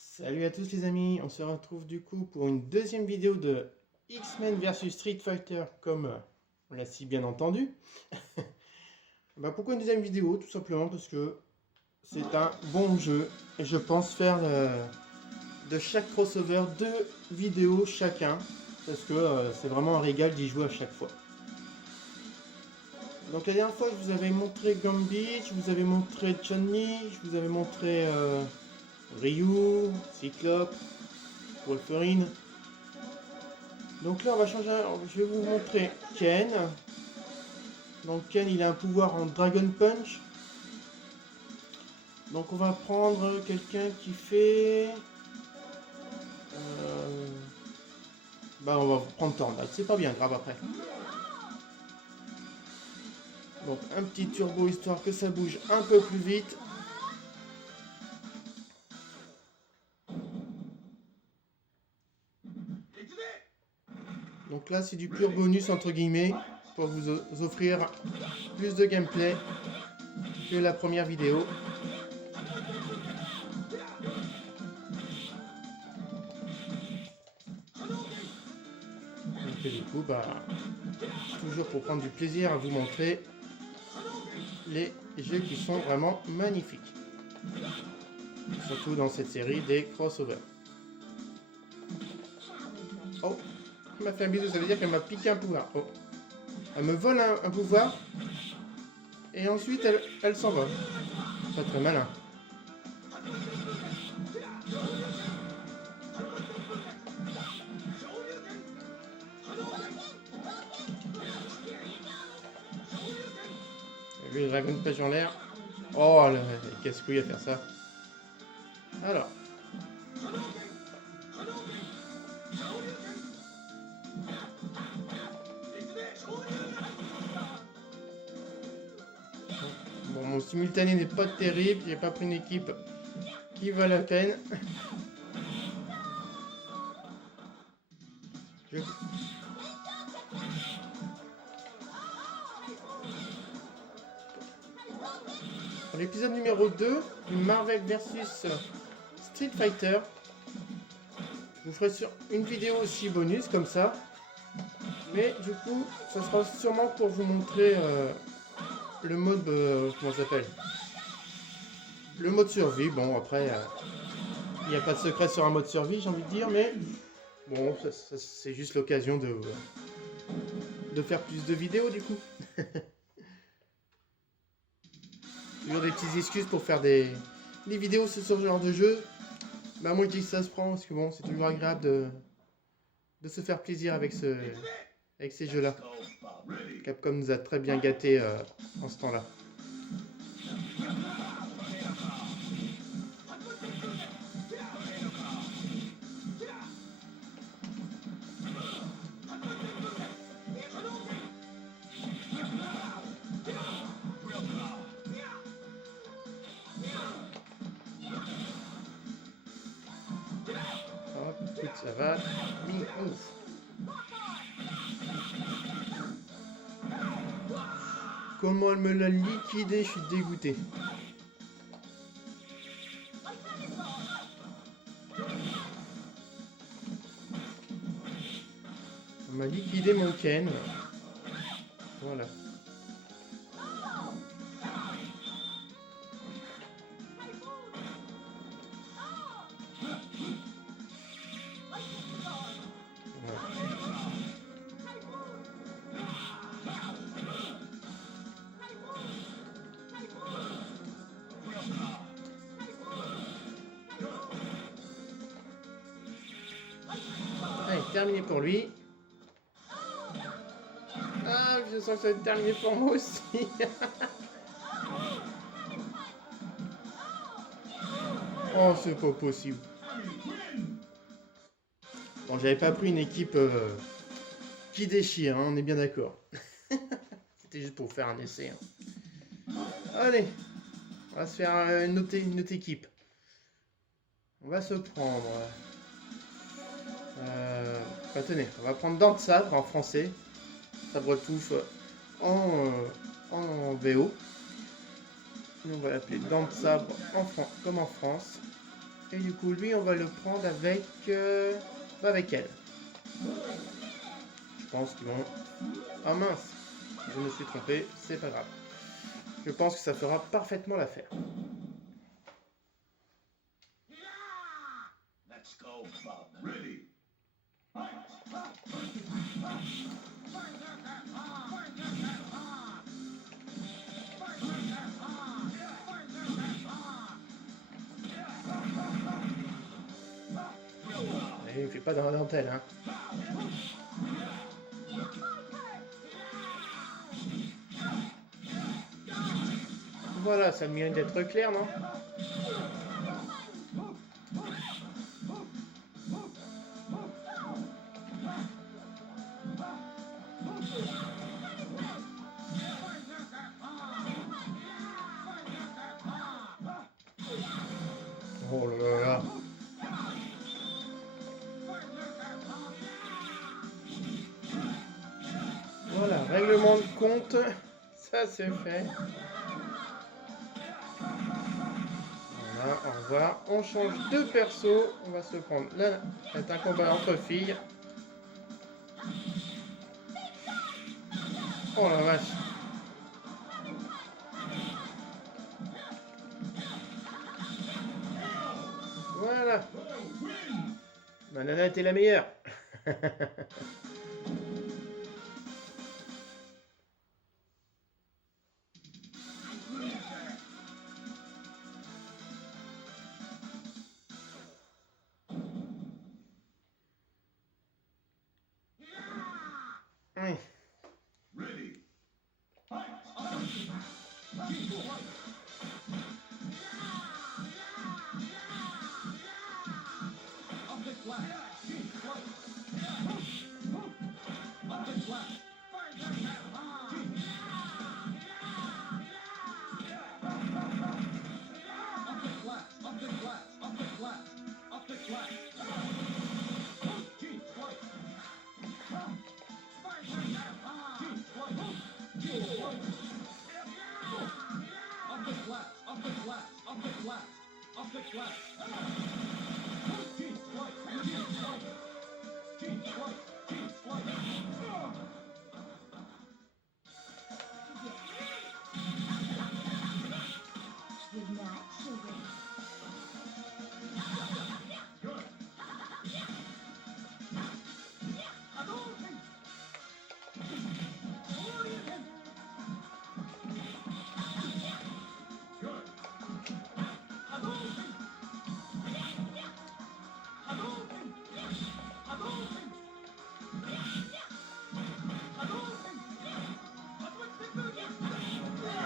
Salut à tous les amis, on se retrouve du coup pour une deuxième vidéo de X-Men vs Street Fighter comme on l'a si bien entendu. Pourquoi une deuxième vidéo? Tout simplement parce que c'est un bon jeu et je pense faire de chaque crossover 2 vidéos chacun parce que c'est vraiment un régal d'y jouer à chaque fois. Donc la dernière fois je vous avais montré Gambit, je vous avais montré Chun-Li, je vous avais montré Ryu, Cyclope, Wolverine. Donc là on va changer, je vais vous montrer Ken. Donc Ken il a un pouvoir en Dragon Punch. Donc on va prendre quelqu'un qui fait... on va prendre Tornade, c'est pas bien grave après. Donc un petit turbo histoire que ça bouge un peu plus vite. Donc là c'est du pur bonus entre guillemets pour vous offrir plus de gameplay que la première vidéo. Et du coup toujours pour prendre du plaisir à vous montrer les jeux qui sont vraiment magnifiques. Surtout dans cette série des crossovers. Oh, elle m'a fait un bisou, ça veut dire qu'elle m'a piqué un pouvoir. Oh. Elle me vole un pouvoir et ensuite elle s'en va. Pas très malin. Vu le Dragon Punch en l'air. Oh, casse-couille à faire ça. Alors. Bon, mon simultané n'est pas terrible. J'ai pas pris une équipe qui vaut la peine. Pour l'épisode numéro 2 du Marvel vs Street Fighter, je vous ferai une vidéo aussi bonus comme ça. Mais du coup, ça sera sûrement pour vous montrer le mode... comment ça s'appelle? Le mode survie. Bon, après, il n'y a pas de secret sur un mode survie, j'ai envie de dire. Mais bon, c'est juste l'occasion de faire plus de vidéos du coup. Toujours des petites excuses pour faire des vidéos sur ce genre de jeu. Moi je dis que ça se prend parce que bon, c'est toujours agréable de se faire plaisir avec ces jeux là. Capcom nous a très bien gâtés en ce temps là. Ça va. Ouf. Comment elle me l'a liquidé, je suis dégoûté. On m'a liquidé mon Ken. Voilà. Allez, terminé pour lui. Ah, je sens que ça va être terminé pour moi aussi. Oh, c'est pas possible. Bon, j'avais pas pris une équipe qui déchire, hein, on est bien d'accord. C'était juste pour faire un essai. Hein. Allez, on va se faire une autre équipe. On va se prendre... tenez, on va prendre Dents de Sabre en français. Sabre-touffe en VO. Nous, on va l'appeler Dents de Sabre comme en France. Et du coup, lui, on va le prendre avec elle. Je pense qu'ils vont... Ah mince, je me suis trompé, c'est pas grave. Je pense que ça fera parfaitement l'affaire. Allez, il fait pas dans la dentelle, hein. Voilà, ça mérite d'être clair, non? Oh là là. Voilà, règlement de compte, ça c'est fait. Voilà, au revoir. On change de perso. On va se prendre là. C'est un combat entre filles. Oh la vache. Voilà. Ma nana était la meilleure. Oui.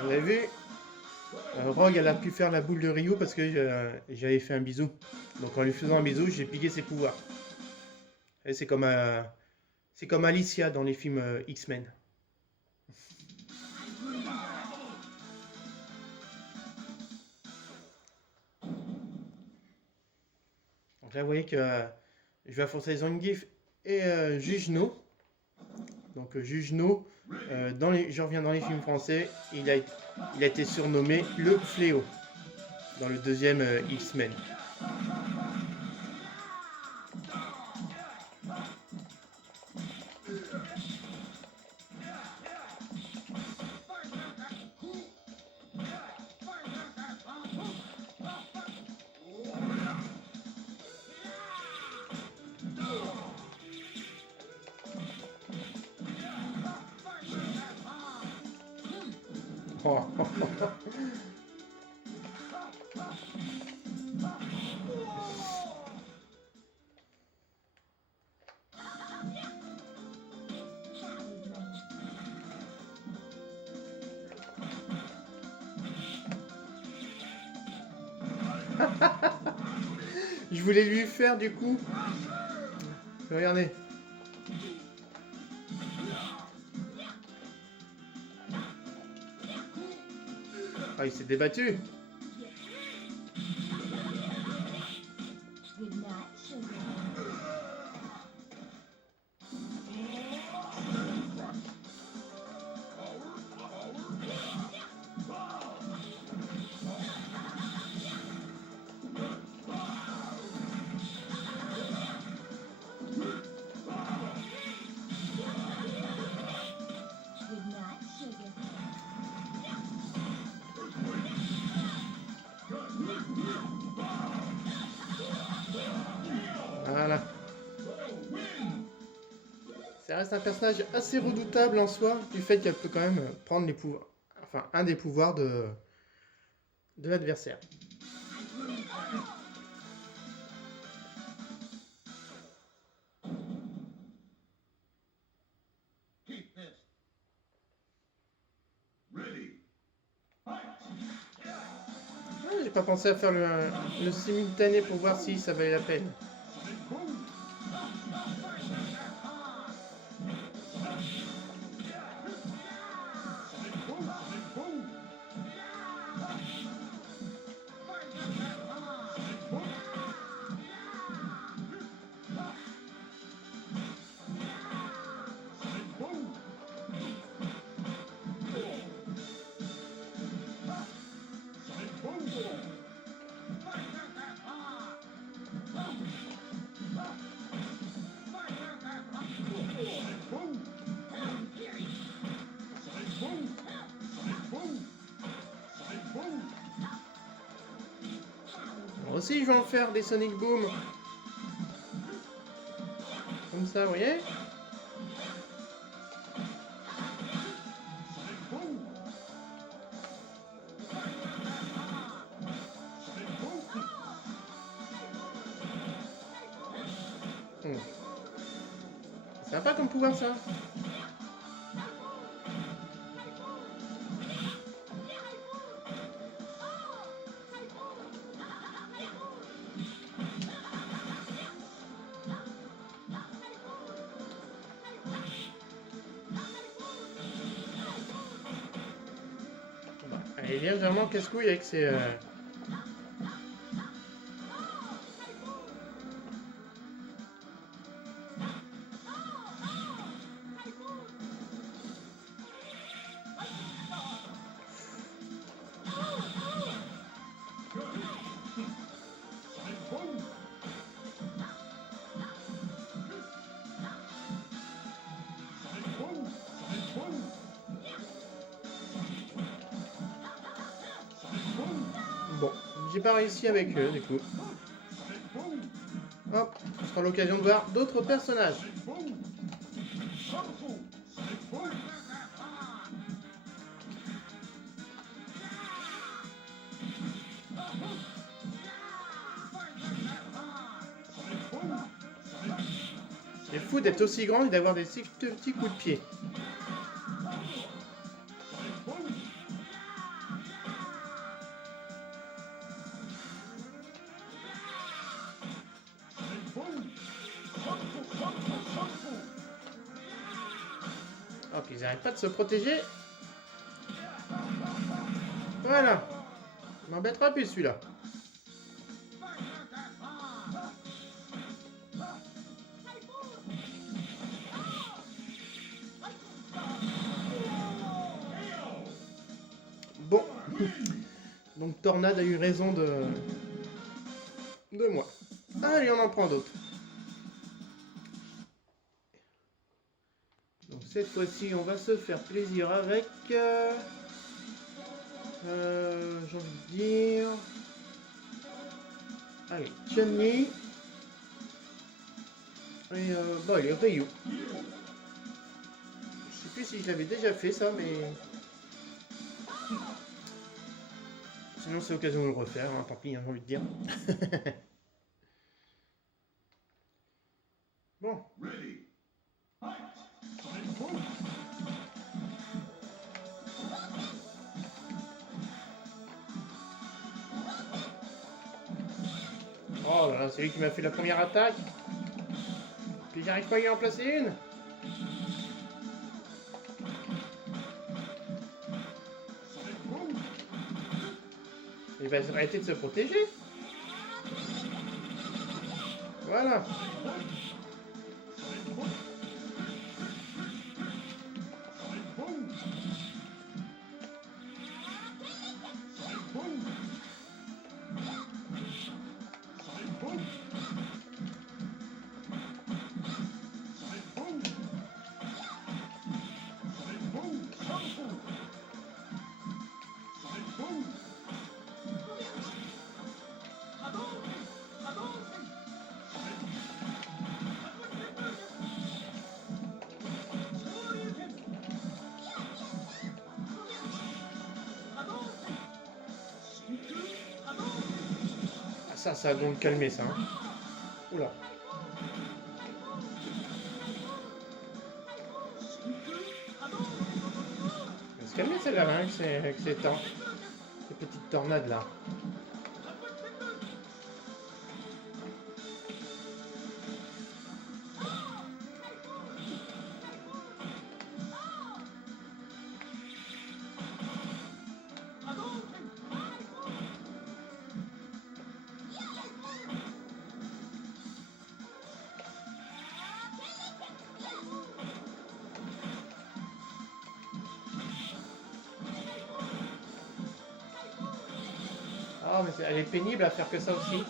Vous avez vu, Rogue, elle a pu faire la boule de Ryu parce que j'avais fait un bisou. Donc en lui faisant un bisou, j'ai piqué ses pouvoirs. Et c'est comme Alicia dans les films X-Men. Donc là, vous voyez que je vais affronter Zangief et Jujno. Donc Jujno, je reviens dans les films français, il a été surnommé le Fléau dans le deuxième X-Men. Oh. Je voulais lui faire du coup Regardez. Ah, il s'est débattu. Voilà. Ça reste un personnage assez redoutable en soi, du fait qu'elle peut quand même prendre les pouvoirs, enfin un des pouvoirs de l'adversaire. J'ai pas pensé à faire le simultané pour voir si ça valait la peine. Moi aussi, je vais en faire des Sonic Boom. Comme ça, vous voyez? C'est sympa comme pouvoir, ça. Il vient vraiment casse-couille avec ses... Bon, j'ai pas réussi avec eux, du coup. Hop, ce sera l'occasion de voir d'autres personnages. C'est fou d'être aussi grand et d'avoir des petits coups de pied. Oh, puis ils n'arrêtent pas de se protéger. Voilà. Il m'embêtera plus celui-là. Bon. Donc Tornade a eu raison de moi. Allez, on en prend d'autres. Donc cette fois-ci, on va se faire plaisir avec... j'ai envie de dire... Allez, Chun-Li. Et bon, il est Ryu. Je sais plus si je l'avais déjà fait ça, mais... Sinon c'est l'occasion de le refaire, hein, tant pis, j'ai envie de dire. Bon. Oh là là, c'est lui qui m'a fait la première attaque. Puis j'arrive pas à y en placer une. Il va arrêter de se protéger. Voilà. Ça va donc calmer ça. Hein. Oula. Elle va se calmer celle-là, hein, avec ces petites tornades là. Ah, mais elle est pénible à faire que ça aussi.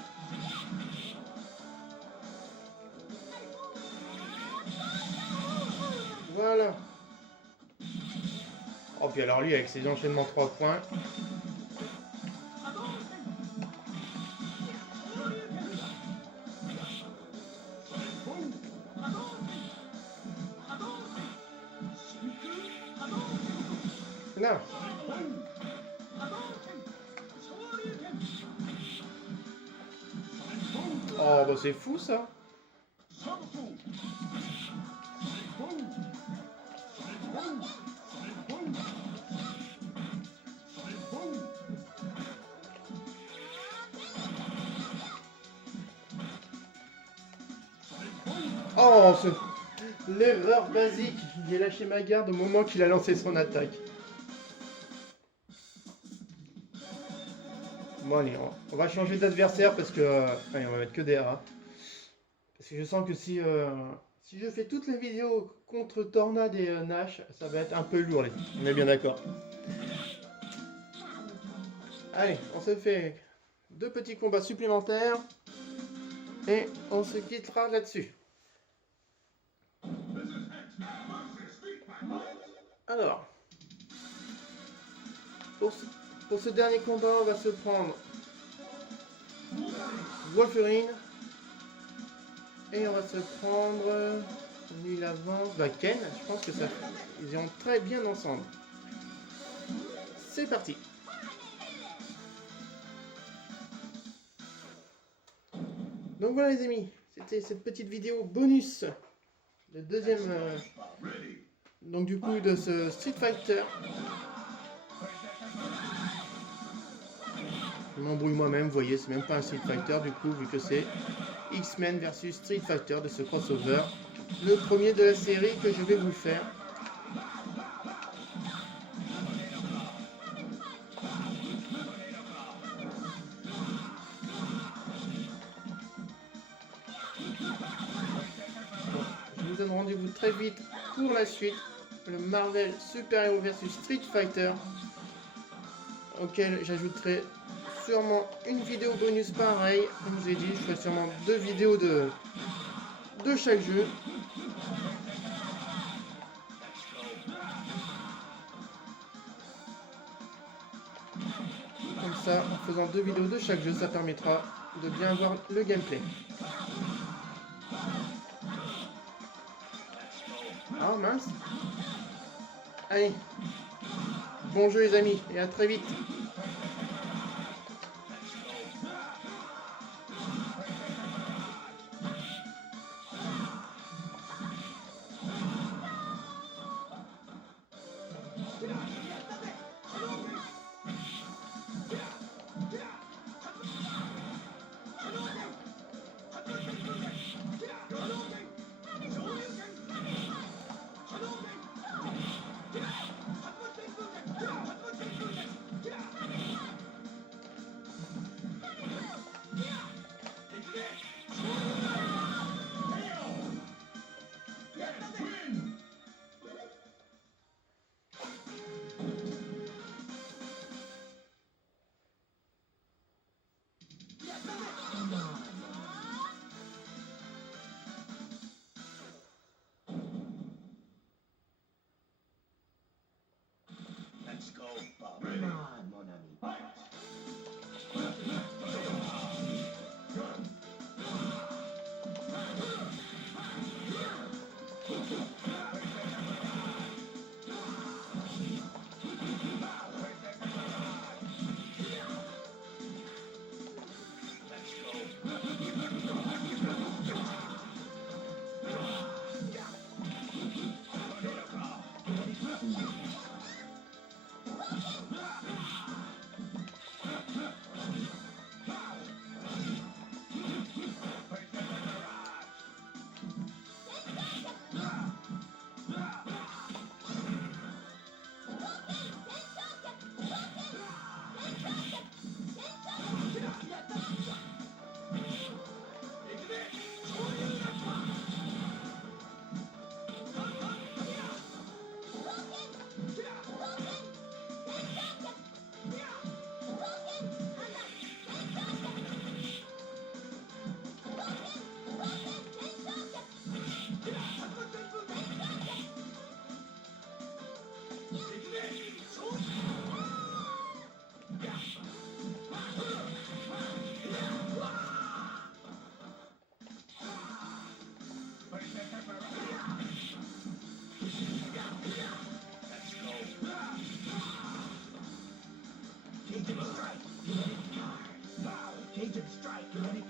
Voilà. Oh, puis alors lui, avec ses enchaînements 3 points. Non. Oh, bah c'est fou ça. Oh, l'erreur basique. J'ai lâché ma garde au moment qu'il a lancé son attaque. Bon allez, on va changer d'adversaire parce que... allez, on va mettre que des rats. Parce que je sens que si je fais toutes les vidéos contre Tornade et Nash, ça va être un peu lourd. On est bien d'accord. Allez, on se fait 2 petits combats supplémentaires. Et on se quittera là-dessus. Alors, pour ce dernier combat, on va se prendre Wolverine. Et on va se prendre lui l'avance, Ken. Je pense que ça, ils iront très bien ensemble. C'est parti. Donc voilà les amis, c'était cette petite vidéo bonus, le deuxième, donc du coup de ce Street Fighter. Je m'embrouille moi-même, vous voyez, c'est même pas un Street Fighter du coup, vu que c'est X-Men versus Street Fighter de ce crossover. Le premier de la série que je vais vous faire. Je vous donne rendez-vous très vite pour la suite. Le Marvel Super Hero versus Street Fighter. Auquel j'ajouterai sûrement une vidéo bonus pareil. Comme je vous ai dit, je ferai sûrement 2 vidéos de chaque jeu. Comme ça, en faisant 2 vidéos de chaque jeu, ça permettra de bien voir le gameplay. Ah mince. Allez. Bon jeu les amis, et à très vite. Bring on, mon ami. Cajun strike, ready?